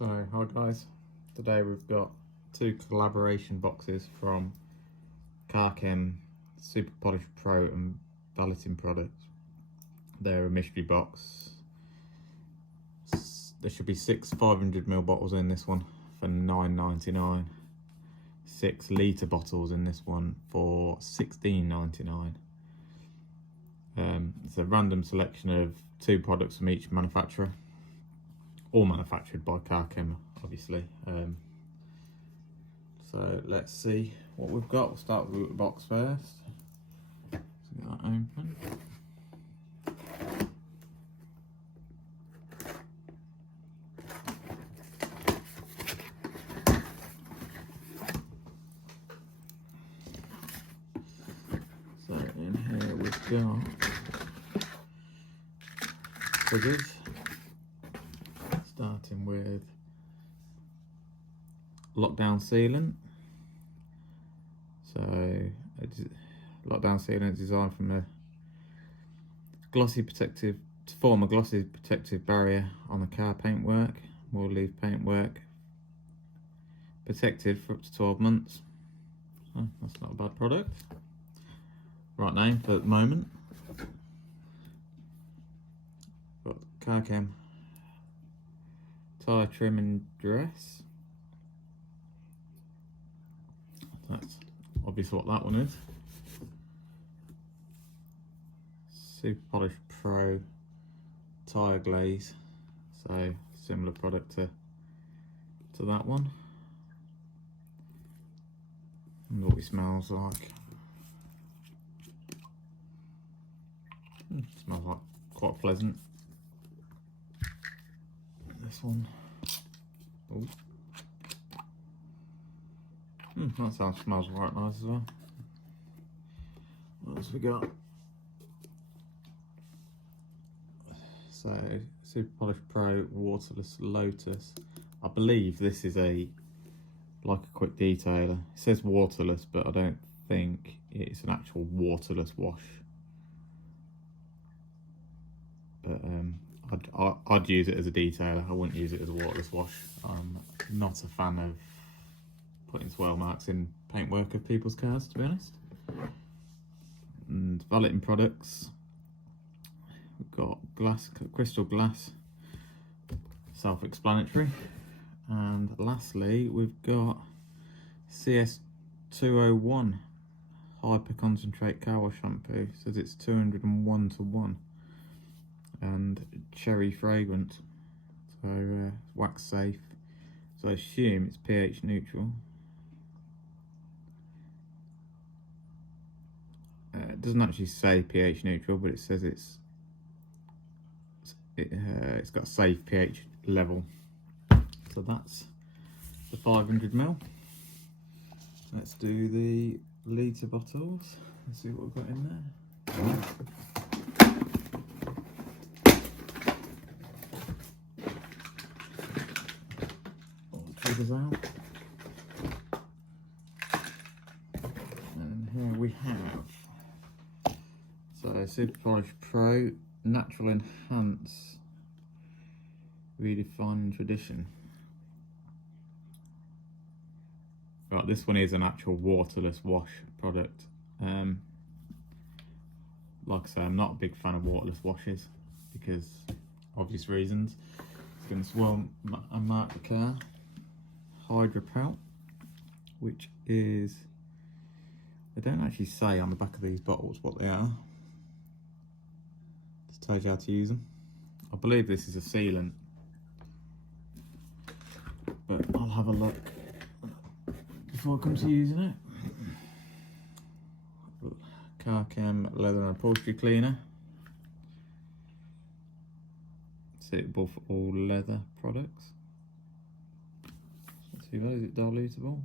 So, hi guys, today we've got two collaboration boxes from Car Chem, Super Polish Pro and Valeting Products. They're a mystery box. There should be 6 500ml bottles in this one for £9.99. 6 litre bottles in this one for £16.99. It's a random selection of 2 products from each manufacturer. All manufactured by Car Chem, obviously. So let's see what we've got. We'll start with the box first. Let's get that open. So in here we've got figures. Starting with lockdown sealant. So lockdown sealant is designed from a glossy protective to form a glossy protective barrier on the car paintwork. Will leave paintwork protected for up to 12 months. So that's not a bad product. Right name for the moment. Got Car Chem Tyre trim and dress. That's obvious what that one is. Super Polish Pro Tyre Glaze. So similar product to that one. And what it smells like. Smells like quite pleasant. This one. Oh. That smells right nice as well. What else we got? So, Super Polish Pro Waterless Lotus. I believe this is like a quick detailer. It says waterless, but I don't think it's an actual waterless wash. But I'd use it as a detailer. I wouldn't use it as a waterless wash. I'm not a fan of putting swirl marks in paintwork of people's cars, to be honest. And Valeting Products. We've got crystal glass, self-explanatory. And lastly, we've got CS201 hyper concentrate car wash shampoo. It says it's 201 to 1. And cherry fragrant, so wax safe, so I assume it's pH neutral. It doesn't actually say pH neutral, but it says it's got a safe pH level. So that's the 500ml. Let's do the litre bottles. Let's see what we've got in there. Out. And here we have Super Polish Pro Natural Enhance Redefining Tradition. Right, this one is an actual waterless wash product. Like I say, I'm not a big fan of waterless washes because obvious reasons. It's going to swirl and mark the car. Hydropel, which is, they don't actually say on the back of these bottles what they are. Just tells you how to use them. I believe this is a sealant, but I'll have a look before I come to using it. Car Chem leather and upholstery cleaner, suitable for all leather products. See that, is it dilutable?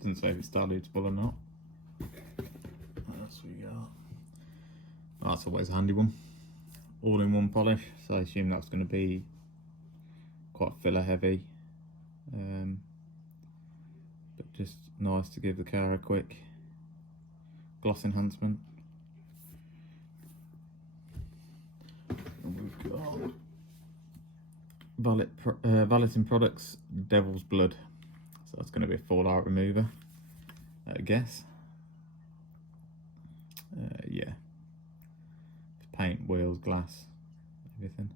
Doesn't say if it's dilutable or not. What else we got? Oh, that's always a handy one. All-in-one polish, so I assume that's going to be quite filler heavy. But just nice to give the car a quick gloss enhancement. got Valeting Products Devil's Blood. So that's going to be a fallout remover, I guess. Yeah. Paint, wheels, glass, everything.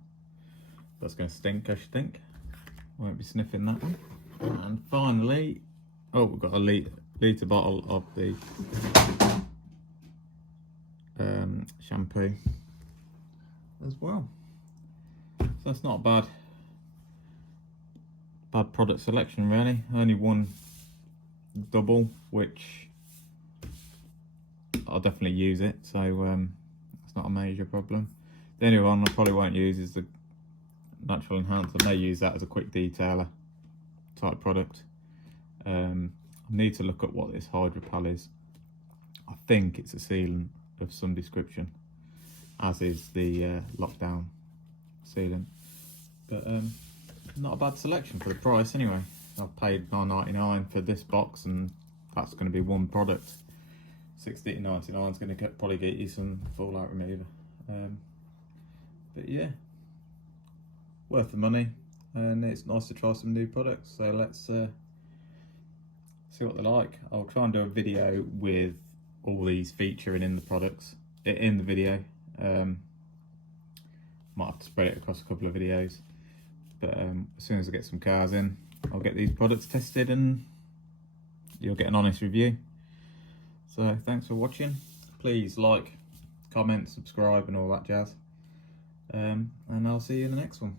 That's going to stink, I should think. Won't be sniffing that one. And finally, oh, we've got a litre bottle of the shampoo as well. So that's not a bad product selection really. Only one double, which I'll definitely use it, so it's not a major problem. The only one I probably won't use is the Natural Enhancer. I may use that as a quick detailer type product. I need to look at what this Hydropel is. I think it's a sealant of some description, as is the lockdown sealant. But not a bad selection for the price anyway. I've paid $9.99 for this box, and that's going to be one product. $16.99 is going to probably get you some fallout remover. But yeah, worth the money, and it's nice to try some new products. So let's see what they're like. I'll try and do a video with all these featuring in the products in the video. Might have to spread it across a couple of videos, but as soon as I get some cars in, I'll get these products tested and you'll get an honest review. So thanks for watching. Please like, comment, subscribe and all that jazz, and I'll see you in the next one.